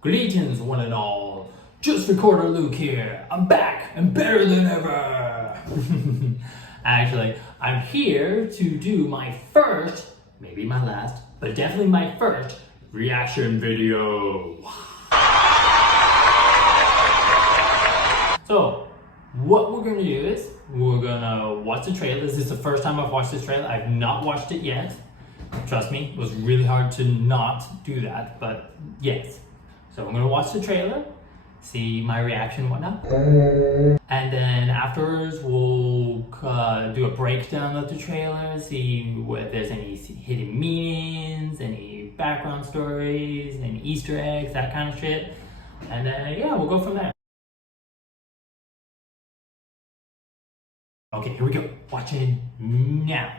Greetings, one and all. Just Recorder Luke here. I'm back and better than ever. Actually, I'm here to do my first, maybe my last, but definitely my first reaction video. So, what we're gonna do is we're gonna watch the trailer. This is the first time I've watched this trailer. I've not watched it yet. Trust me, it was really hard to not do that, but yes. So I'm gonna watch the trailer, see my reaction and whatnot. And then afterwards, we'll do a breakdown of the trailer, see if there's any hidden meanings, any background stories, any Easter eggs, that kind of shit. And then, yeah, we'll go from there. Okay, here we go. Watching now.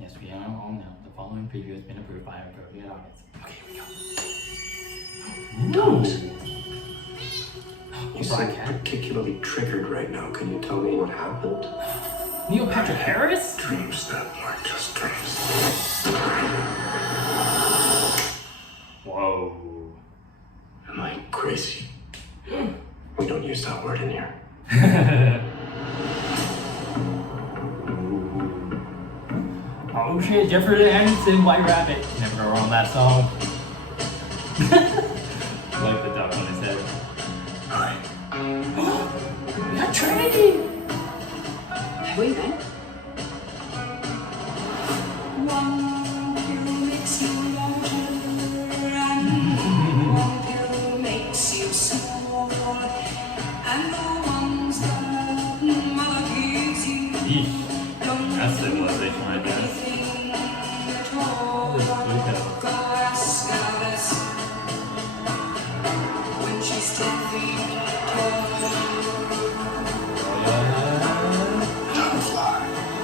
Yes, we are all now. The following preview has been approved by our appropriate audience. Okay, here we go. Thomas, you Black seem Cat. particularly triggered right now. Can you tell me what happened? Neil Patrick Harris? Dreams that weren't just dreams. Whoa. Am I crazy? We don't use that word in here. Oh shit, Jeffrey Anderson, White Rabbit. Never go wrong that song. Like the duck on his head. Hi. That Trinity! We then. Yeesh. That's civilization right there.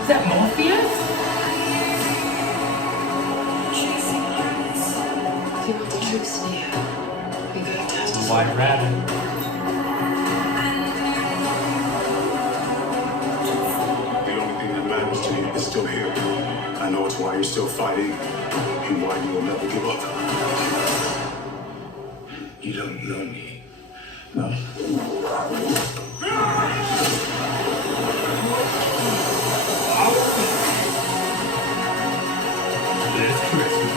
Is that Morpheus? If you want the truth, Neo, you're going to have to The White Rabbit. The only thing that matters to me is still here. I know it's why you're still fighting and why you will never give up. You don't know me. No. This Christmas.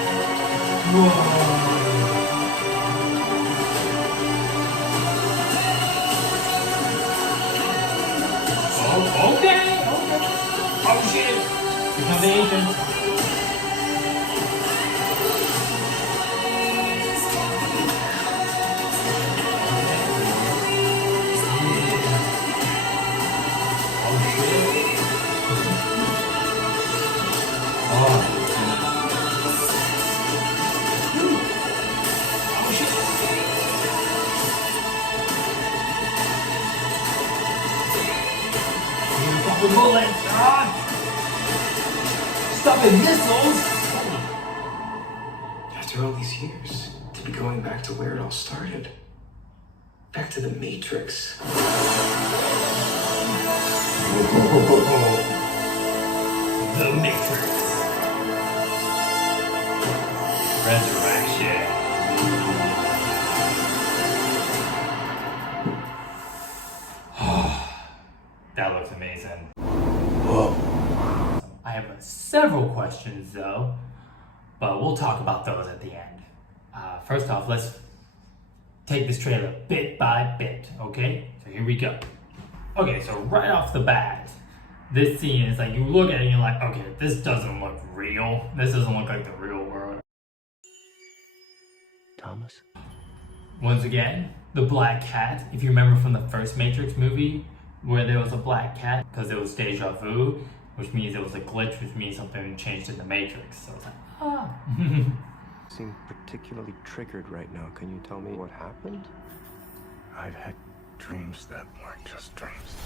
Whoa. Oh, okay. Oh shit. Here come the agents. The bullets! Stopping missiles! After all these years, to be going back to where it all started. Back to the Matrix. The Matrix. Resurrection. That looks amazing. Whoa. I have several questions though, but we'll talk about those at the end. First off, let's take this trailer bit by bit, okay? So here we go. Okay, so right off the bat, this scene is like, you look at it and you're like, okay, this doesn't look real. This doesn't look like the real world. Thomas? Once again, the black cat. If you remember from the first Matrix movie, where there was a black cat, because it was deja vu, which means it was a glitch, which means something changed in the Matrix. So it's like, ah. Seem particularly triggered right now. Can you tell me what happened? I've had dreams that weren't just dreams.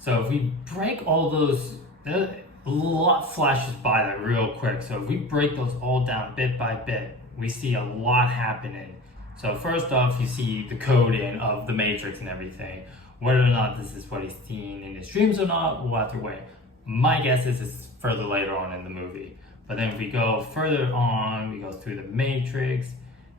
So if we break all those, a lot flashes by that real quick. So if we break those all down bit by bit, we see a lot happening. So first off, you see the coding of the Matrix and everything, Whether or not this is what he's seen in his dreams or not, we'll have to wait. My guess is it's further later on in the movie. But then if we go further on, we go through the Matrix.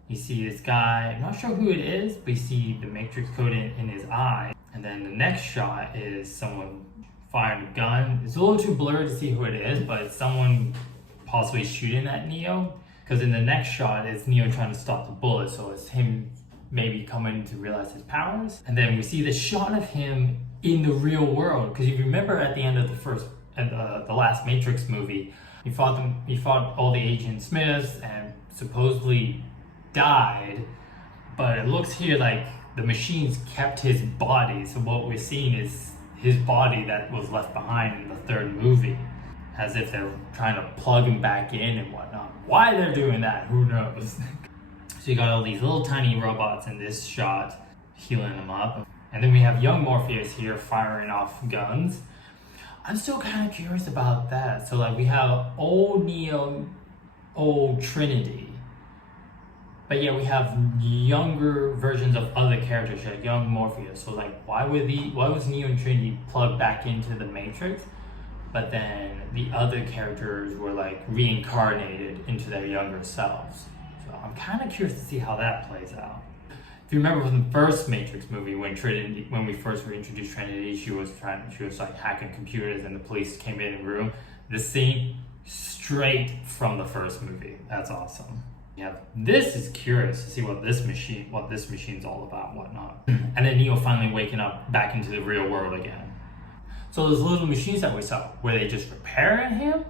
You see this guy, I'm not sure who it is, but you see the Matrix code in his eye. And then the next shot is someone firing a gun. It's a little too blurry to see who it is, but it's someone possibly shooting at Neo. Because in the next shot, it's Neo trying to stop the bullet, so it's him maybe coming to realize his powers. And then we see the shot of him in the real world. Because if you remember at the end of the last Matrix movie, he fought all the Agent Smiths and supposedly died. But it looks here like the machines kept his body. So what we're seeing is his body that was left behind in the third movie. As if they're trying to plug him back in and whatnot. Why they're doing that, who knows? So you got all these little tiny robots in this shot, healing them up. And then we have young Morpheus here firing off guns. I'm still kind of curious about that. So like we have old Neo, old Trinity. But yeah, we have younger versions of other characters, like young Morpheus. So like why was Neo and Trinity plugged back into the Matrix? But then the other characters were like reincarnated into their younger selves. So I'm kind of curious to see how that plays out. If you remember from the first Matrix movie, when we first reintroduced Trinity, she was like hacking computers and the police came in the room. The scene straight from the first movie. That's awesome. Yeah, this is curious to see what this machine's all about, whatnot. And then Neo finally waking up back into the real world again. So those little machines that we saw, were they just repairing him?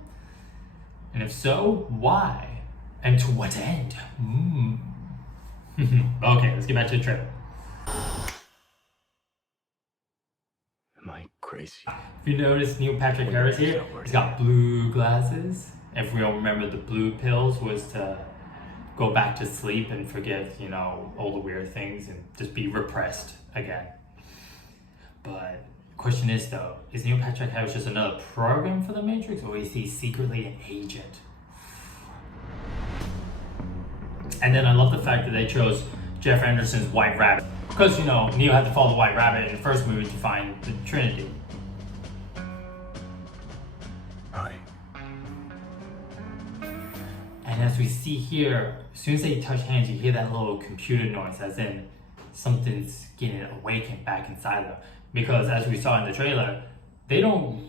And if so, why? And to what end? Okay, let's get back to the trailer. Am I crazy? If you notice Neil Patrick Harris here, he's got blue glasses. If we all remember, the blue pills was to go back to sleep and forget, all the weird things and just be repressed again. But question is though, is Neil Patrick Harris just another program for the Matrix, or is he secretly an agent? And then I love the fact that they chose Jeff Anderson's White Rabbit. Because, Neo had to follow the White Rabbit in the first movie to find the Trinity. Hi. And as we see here, as soon as they touch hands, you hear that little computer noise, as in something's getting awakened back inside them. Because as we saw in the trailer, they don't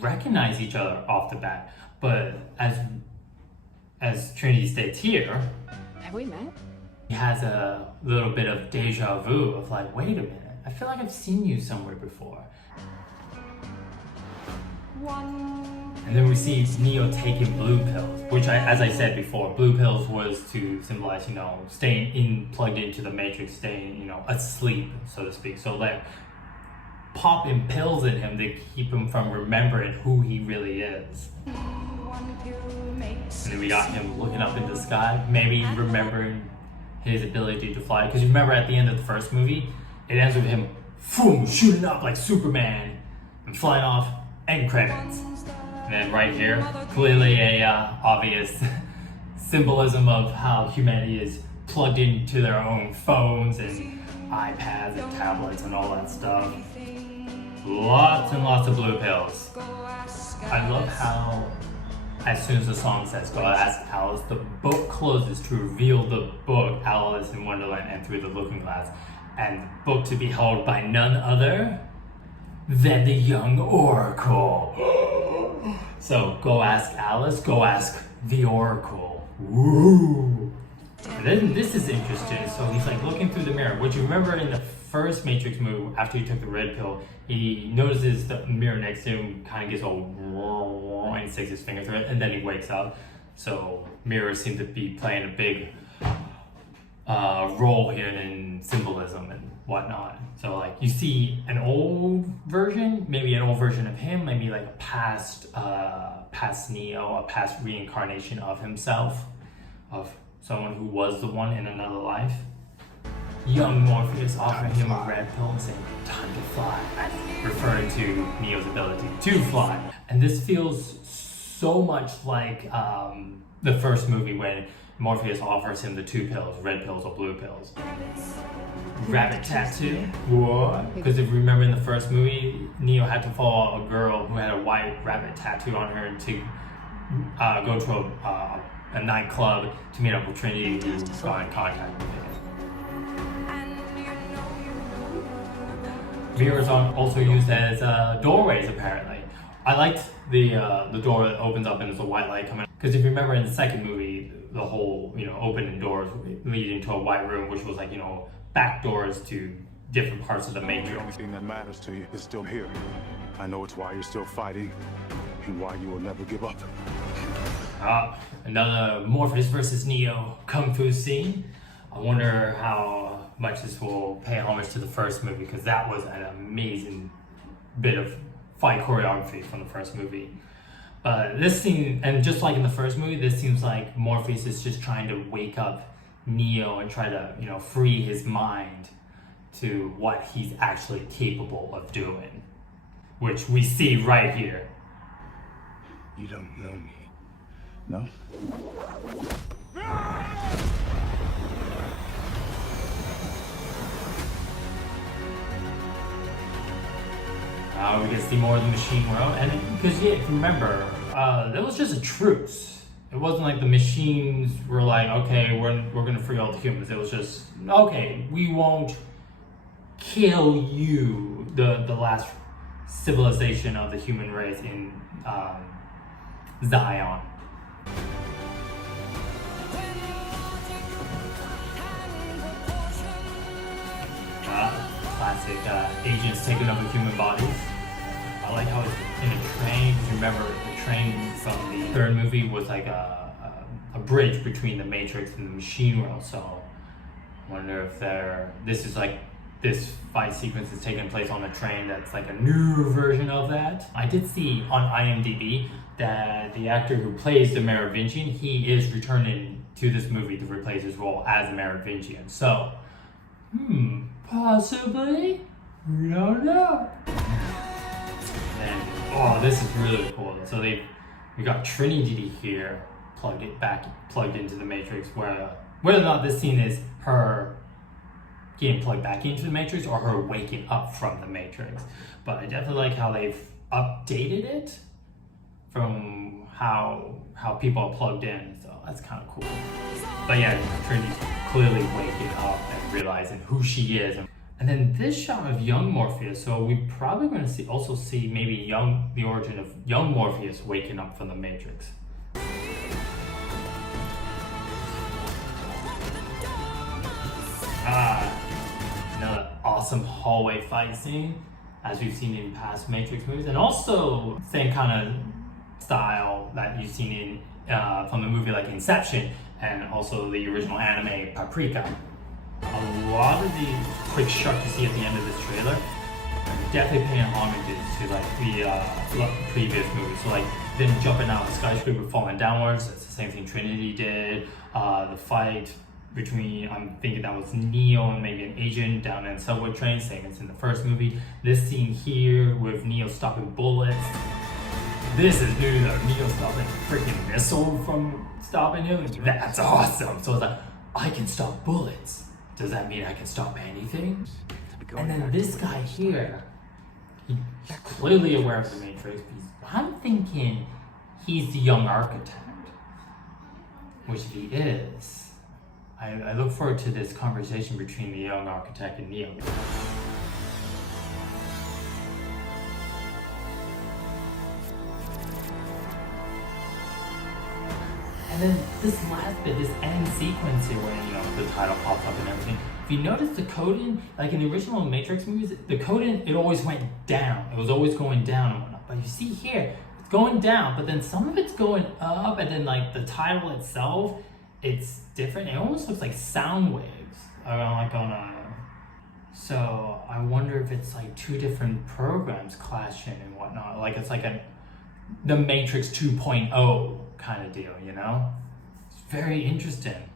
recognize each other off the bat. But as Trinity states here, Have we met? he has a little bit of deja vu of like, wait a minute, I feel like I've seen you somewhere before. And then we see Neo taking blue pills, which as I said before, blue pills was to symbolize, staying plugged into the Matrix, staying, asleep, so to speak. So like popping pills in him to keep him from remembering who he really is. And then we got him looking up in the sky, maybe remembering his ability to fly. Because you remember at the end of the first movie, it ends with him shooting up like Superman and flying off, end credits. And then right here, clearly a obvious symbolism of how humanity is plugged into their own phones and iPads and tablets and all that stuff. Lots and lots of blue pills. I love how as soon as the song says go ask Alice, the book closes to reveal the book Alice in Wonderland and Through the Looking Glass, and the book to be held by none other than the young Oracle. So go ask Alice, go ask the Oracle. Woo! And then this is interesting. So he's like looking through the mirror, which you remember in the first Matrix movie, after he took the red pill, he notices the mirror next to him kind of gets all and sticks his finger through it, and then he wakes up. So mirrors seem to be playing a big role here in symbolism and whatnot. So like you see an old version, maybe an old version of him, maybe like a past Neo, a past reincarnation of himself, of someone who was the one in another life. Young Morpheus offering him a red pill and saying, time to fly, referring to Neo's ability to fly. And this feels so much like the first movie when Morpheus offers him the 2 pills, red pills or blue pills. Rabbit tattoo? What? Because if you remember in the first movie, Neo had to follow a girl who had a white rabbit tattoo on her to go to a nightclub to meet up with Trinity, who got in contact with him. Mirrors are also used as doorways, apparently. I liked the door that opens up and there's a white light coming. Because if you remember in the second movie, the whole, opening doors leading to a white room, which was like, back doors to different parts of the The Matrix. only thing that matters to you is still here. I know it's why you're still fighting and why you will never give up. Another Morpheus versus Neo kung fu scene. I wonder how much this will pay homage to the first movie, because that was an amazing bit of fight choreography from the first movie. But this scene, and just like in the first movie, this seems like Morpheus is just trying to wake up Neo and try to, free his mind to what he's actually capable of doing, which we see right here. You don't know me. No? We can see more of the machine world, and because if you remember, there was just a truce. It wasn't like the machines were like, okay, we're gonna free all the humans. It was just, okay, we won't kill you, the last civilization of the human race in Zion. Classic agents taking over human bodies. I like how it's in a train, because remember the train from the third movie was like a bridge between the Matrix and the machine world, so I wonder if this fight sequence is taking place on a train that's like a new version of that. I did see on IMDb that the actor who plays the Merovingian, he is returning to this movie to replace his role as the Merovingian, so possibly? We don't know. And this is really cool. So we got Trinity here plugged into the Matrix, whether or not this scene is her getting plugged back into the Matrix or her waking up from the Matrix. But I definitely like how they've updated it from how people are plugged in. So that's kind of cool. But yeah, Trinity's clearly waking up and realizing who she is. And then this shot of young Morpheus, so we're probably going to also see maybe the origin of young Morpheus waking up from the Matrix. Another awesome hallway fight scene, as we've seen in past Matrix movies, and also same kind of style that you've seen in from the movie like Inception, and also the original anime Paprika. A lot of the quick shots you see at the end of this trailer are definitely paying homages to like the previous movies. So like them jumping out of the skyscraper, falling downwards. That's the same thing Trinity did. The fight between, I'm thinking that was Neo and maybe an agent down in subway train, same as in the first movie. This scene here with Neo stopping bullets. This is new though. Neo stopping a freaking missile from stopping him. That's awesome. So it's like, I can stop bullets. Does that mean I can stop anything? And then this guy here, he's clearly aware of the Matrix. I'm thinking he's the young architect, which if he is, I look forward to this conversation between the young architect and Neo. And then this last bit, this end sequence here where, the title pops up and everything. If you notice the coding, like in the original Matrix movies, the coding, it always went down. It was always going down and whatnot. But you see here, it's going down, but then some of it's going up, and then like the title itself, it's different. It almost looks like sound waves, so I wonder if it's like two different programs clashing and whatnot. Like it's like the Matrix 2.0 kind of deal, It's very interesting.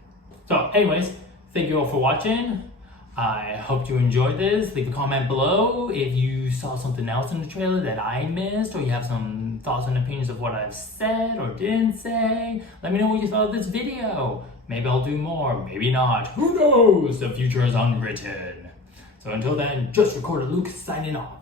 So anyways, thank you all for watching. I hope you enjoyed this. Leave a comment below if you saw something else in the trailer that I missed, or you have some thoughts and opinions of what I've said or didn't say. Let me know what you thought of this video. Maybe I'll do more, maybe not. Who knows? The future is unwritten. So until then, just recorded Lucas signing off.